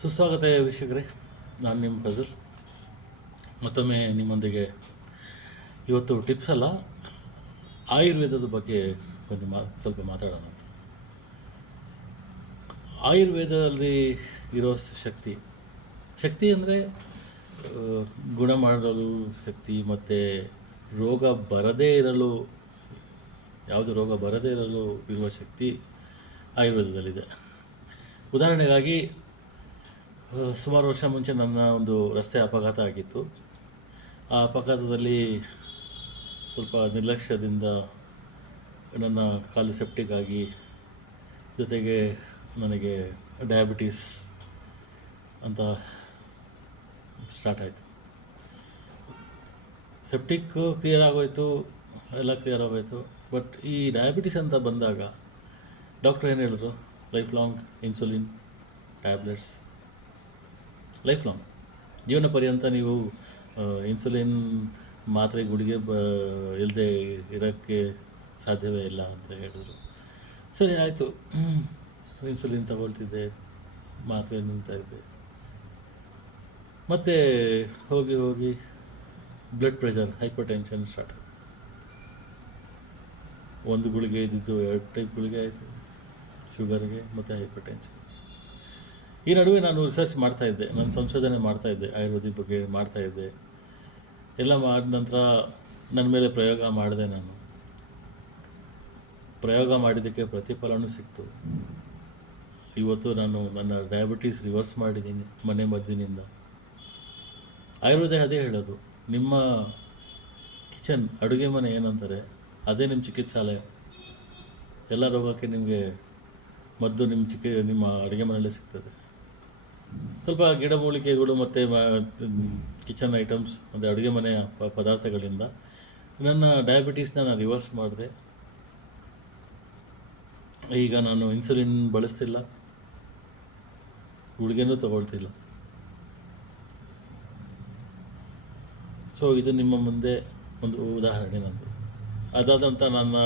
ಸುಸ್ವಾಗತ ವೀಕ್ಷಕರೇ, ನಾನು ನಿಮ್ಮ ಫಜಲ್ ಮತ್ತೊಮ್ಮೆ ನಿಮ್ಮೊಂದಿಗೆ ಇವತ್ತು ಟಿಪ್ಸ್ ಅಲ್ಲ, ಆಯುರ್ವೇದದ ಬಗ್ಗೆ ಸ್ವಲ್ಪ ಮಾತಾಡೋಣ ಅಂತ. ಆಯುರ್ವೇದದಲ್ಲಿ ಇರೋ ಶಕ್ತಿ ಅಂದರೆ ಗುಣ ಮಾಡಲು ಶಕ್ತಿ, ಮತ್ತು ಯಾವುದೇ ರೋಗ ಬರದೇ ಇರಲು ಇರುವ ಶಕ್ತಿ ಆಯುರ್ವೇದದಲ್ಲಿದೆ. ಉದಾಹರಣೆಗಾಗಿ ಸುಮಾರು ವರ್ಷ ಮುಂಚೆ ನನ್ನ ಒಂದು ರಸ್ತೆ ಅಪಘಾತ ಆಗಿತ್ತು. ಆ ಅಪಘಾತದಲ್ಲಿ ಸ್ವಲ್ಪ ನಿರ್ಲಕ್ಷ್ಯದಿಂದ ನನ್ನ ಕಾಲು ಸೆಪ್ಟಿಕ್ ಆಗಿ, ಜೊತೆಗೆ ನನಗೆ ಡಯಾಬಿಟೀಸ್ ಅಂತ ಸ್ಟಾರ್ಟ್ ಆಯಿತು. ಸೆಪ್ಟಿಕ್ ಕ್ಲಿಯರ್ ಆಗೋಯಿತು, ಎಲ್ಲ ಕ್ಲಿಯರ್ ಆಗೋಯಿತು. ಬಟ್ ಈ ಡಯಾಬಿಟೀಸ್ ಅಂತ ಬಂದಾಗ ಡಾಕ್ಟ್ರ್ ಏನು ಹೇಳಿದ್ರು, life long insulin tablets, life long ಜೀವನ ಪರ್ಯಂತ ನೀವು ಇನ್ಸುಲಿನ್ ಮಾತ್ರೆ ಗುಳಿಗೆ ಇಲ್ಲದೆ ಇರೋಕ್ಕೆ ಸಾಧ್ಯವೇ ಇಲ್ಲ ಅಂತ ಹೇಳಿದ್ರು. ಸರಿ ಆಯಿತು, ಇನ್ಸುಲಿನ್ ತಗೊಳ್ತಿದ್ದೆ, ಮಾತ್ರೆ ನಿಂತಾಯಿದ್ದೆ. ಮತ್ತು ಹೋಗಿ blood pressure, hypertension start ಆಯಿತು. ಒಂದು ಗುಳಿಗೆ ಇದ್ದಿದ್ದು 2 ಟೈಪ್ ಗುಳಿಗೆ ಆಯಿತು, ಶುಗರ್ಗೆ ಮತ್ತು ಹೈಪರ್ ಟೆನ್ಷನ್. ಈ ನಡುವೆ ನಾನು ರಿಸರ್ಚ್ ಮಾಡ್ತಾಯಿದ್ದೆ, ನಾನು ಸಂಶೋಧನೆ ಮಾಡ್ತಾಯಿದ್ದೆ, ಆಯುರ್ವೇದಿಕ್ ಬಗ್ಗೆ ಮಾಡ್ತಾಯಿದ್ದೆ. ಎಲ್ಲ ಮಾಡಿದ ನಂತರ ನನ್ನ ಮೇಲೆ ಪ್ರಯೋಗ ಮಾಡಿದೆ. ನಾನು ಪ್ರಯೋಗ ಮಾಡಿದ್ದಕ್ಕೆ ಪ್ರತಿಫಲನೂ ಸಿಕ್ತು. ಇವತ್ತು ನಾನು ನನ್ನ ಡಯಾಬಿಟೀಸ್ ರಿವರ್ಸ್ ಮಾಡಿದ್ದೀನಿ ಮನೆ ಮದ್ದಿನಿಂದ. ಆಯುರ್ವೇದ ಅದೇ ಹೇಳೋದು, ನಿಮ್ಮ ಕಿಚನ್, ಅಡುಗೆ ಮನೆ ಏನಂತಾರೆ, ಅದೇ ನಿಮ್ಮ ಚಿಕಿತ್ಸಾಲಯ. ಎಲ್ಲ ರೋಗಕ್ಕೆ ನಿಮಗೆ ಮದ್ದು ನಿಮ್ಮ ಅಡುಗೆ ಮನೆಯಲ್ಲೇ ಸಿಗ್ತದೆ. ಸ್ವಲ್ಪ ಗಿಡಮೂಲಿಕೆಗಳು ಮತ್ತು ಕಿಚನ್ ಐಟಮ್ಸ್, ಅಂದರೆ ಅಡುಗೆ ಮನೆಯ ಪದಾರ್ಥಗಳಿಂದ ನನ್ನ ಡಯಾಬಿಟೀಸ್ನ ನಾನು ರಿವರ್ಸ್ ಮಾಡಿದೆ. ಈಗ ನಾನು ಇನ್ಸುಲಿನ್ ಬಳಸ್ತಿಲ್ಲ, ಗುಳಿಗೆನೂ ತಗೊಳ್ತಿಲ್ಲ. ಸೊ ಇದು ನಿಮ್ಮ ಮುಂದೆ ಒಂದು ಉದಾಹರಣೆ ನಂದು. ಅದಾದಂಥ ನನ್ನ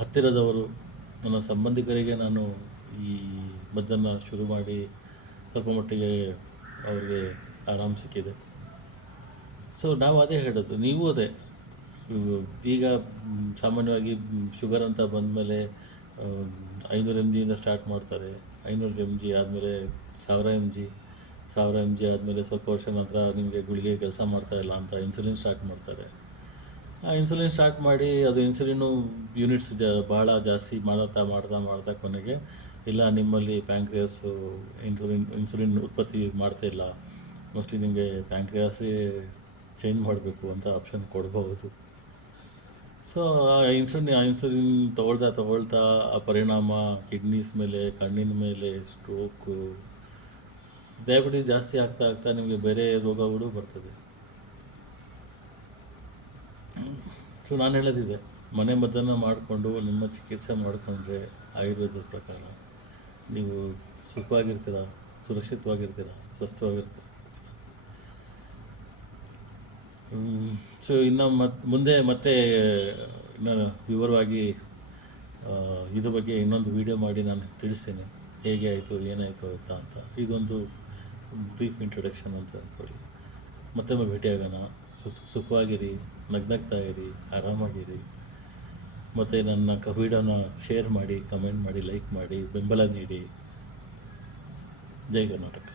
ಹತ್ತಿರದವರು, ನನ್ನ ಸಂಬಂಧಿಕರಿಗೆ ನಾನು ಈ ಮದ್ದನ್ನು ಶುರು ಮಾಡಿ ಸ್ವಲ್ಪ ಮಟ್ಟಿಗೆ ಅವ್ರಿಗೆ ಆರಾಮ ಸಿಕ್ಕಿದೆ. ಸೊ ನಾವು ಅದೇ ಹೇಳೋದು, ನೀವು ಅದೇ. ಈಗ ಸಾಮಾನ್ಯವಾಗಿ ಶುಗರ್ ಅಂತ ಬಂದಮೇಲೆ 500 mg ಸ್ಟಾರ್ಟ್ ಮಾಡ್ತಾರೆ. 500 mg ಆದಮೇಲೆ 1000 mg ಆದಮೇಲೆ ಸ್ವಲ್ಪ ವರ್ಷ ನಂತರ ನಿಮಗೆ ಗುಳಿಗೆ ಕೆಲಸ ಮಾಡ್ತಾಯಿಲ್ಲ ಅಂತ ಇನ್ಸುಲಿನ್ ಸ್ಟಾರ್ಟ್ ಮಾಡ್ತಾರೆ. ಆ ಇನ್ಸುಲಿನ್ ಸ್ಟಾರ್ಟ್ ಮಾಡಿ ಅದು ಇನ್ಸುಲಿನು ಯೂನಿಟ್ಸ್ ಭಾಳ ಜಾಸ್ತಿ ಮಾಡ್ತಾ ಕೊನೆಗೆ ಇಲ್ಲ, ನಿಮ್ಮಲ್ಲಿ ಪ್ಯಾಂಕ್ರಿಯಾಸು ಇನ್ಸುಲಿನ್ ಉತ್ಪತ್ತಿ ಮಾಡ್ತಾಯಿಲ್ಲ, ಮೋಸ್ಟ್ಲಿ ನಿಮಗೆ ಪ್ಯಾಂಕ್ರಿಯಾಸೇ ಚೇಂಜ್ ಮಾಡಬೇಕು ಅಂತ ಆಪ್ಷನ್ ಕೊಡ್ಬೋದು. ಸೊ ಆ ಇನ್ಸುಲಿನ್ ತಗೊಳ್ತಾ ಆ ಪರಿಣಾಮ ಕಿಡ್ನೀಸ್ ಮೇಲೆ, ಕಣ್ಣಿನ ಮೇಲೆ, ಸ್ಟ್ರೋಕು, ಡಯಾಬಿಟೀಸ್ ಜಾಸ್ತಿ ಆಗ್ತಾ ನಿಮಗೆ ಬೇರೆ ರೋಗಗಳು ಬರ್ತದೆ. ಸೊ ನಾನು ಹೇಳೋದಿದೆ, ಮನೆ ಮದ್ದನ್ನು ಮಾಡಿಕೊಂಡು ನಿಮ್ಮ ಚಿಕಿತ್ಸೆ ಮಾಡಿಕೊಂಡ್ರೆ ಆಯುರ್ವೇದದ ಪ್ರಕಾರ ನೀವು ಸುಖವಾಗಿರ್ತೀರ, ಸುರಕ್ಷಿತವಾಗಿರ್ತೀರ, ಸ್ವಸ್ಥವಾಗಿರ್ತೀರ. ಸೊ ಇನ್ನು ಮುಂದೆ ಮತ್ತೆ ಇನ್ನು ವಿವರವಾಗಿ ಇದ್ರ ಬಗ್ಗೆ ಇನ್ನೊಂದು ವಿಡಿಯೋ ಮಾಡಿ ನಾನು ತಿಳಿಸ್ತೇನೆ, ಹೇಗೆ ಆಯಿತು, ಏನಾಯಿತು ಅಂತ. ಇದೊಂದು ಬ್ರೀಫ್ ಇಂಟ್ರೊಡಕ್ಷನ್ ಅಂತ ಅಂದ್ಕೊಳ್ಳಿ. ಮತ್ತೊಮ್ಮೆ ಭೇಟಿಯಾಗೋಣ. ಸುಖವಾಗಿರಿ, ನಗ್ನಗ್ತಾ ಇರಿ, ಆರಾಮಾಗಿರಿ. ಮತ್ತು ನನ್ನ ವಿಡಿಯೋನ ಶೇರ್ ಮಾಡಿ, ಕಮೆಂಟ್ ಮಾಡಿ, ಲೈಕ್ ಮಾಡಿ, ಬೆಂಬಲ ನೀಡಿ. ಜೈ ಕರ್ನಾಟಕ.